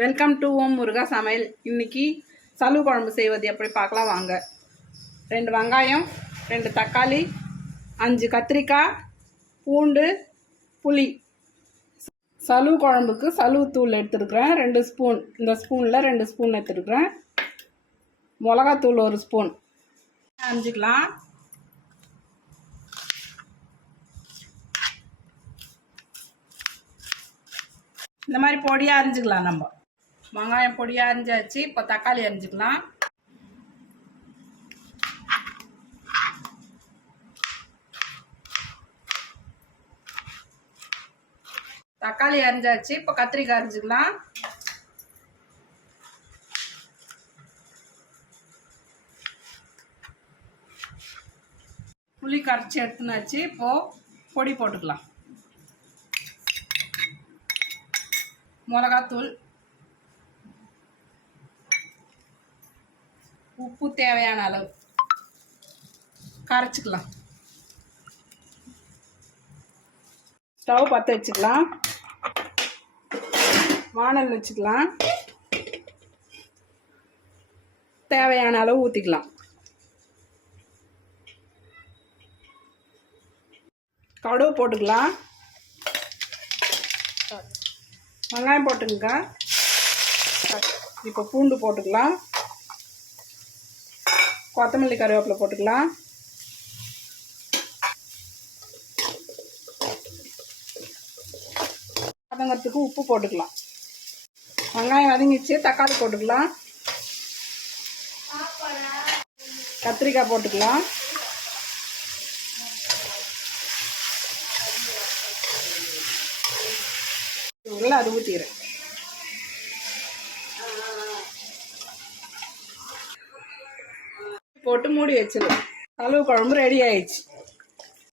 Welcome to ஓம் முருகா சமையல். இன்னைக்கு சலு குழம்பு செய்வது எப்படி பார்க்கலாம் வாங்க. 2 வெங்காயம், 2 தக்காளி, 5 கத்திரிக்காய், பூண்டு, புளி. சலு குழம்புக்கு சலு தூள் எடுத்துருக்குறேன் 2 ஸ்பூன். இந்த ஸ்பூனில் 2 ஸ்பூன் எடுத்துருக்குறேன். மிளகாத்தூள் 1 ஸ்பூன். அரைஞ்சிக்கலாம். இந்த மாதிரி பொடியாக அரிஞ்சிக்கலாம். நம்ம வெங்காயம் பொடியாக அரிஞ்சாச்சு. இப்போ தக்காளி அரிஞ்சிக்கலாம். தக்காளி அரிஞ்சாச்சு. இப்போ கத்திரிக்காய் அரிஞ்சிக்கலாம். புளி கரைச்சி எடுத்துனாச்சு. இப்போது பொடி போட்டுக்கலாம். மிளகாத்தூள், உப்பு தேவையான அளவு, கரைச்சிக்கலாம். ஸ்டவ் பற்ற வச்சுக்கலாம். வானல் வச்சுக்கலாம். தேவையான அளவு ஊற்றிக்கலாம். கடுகு போட்டுக்கலாம். வெங்காயம் போட்டுங்க. இப்போ பூண்டு போட்டுக்கலாம். கொத்தமல்லி கருவேப்பிலை போட்டுக்கலாம். வதங்கிறதுக்கு உப்பு போட்டுக்கலாம். வெங்காயம் வதங்கிச்சு. தக்காளி போட்டுக்கலாம். கத்திரிக்காய் போட்டுக்கலாம். அது ஊற்றிக்கிறேன். போட்டு மூடி வச்சிடலாம். சலு குழம்பு ரெடி ஆயிடுச்சு.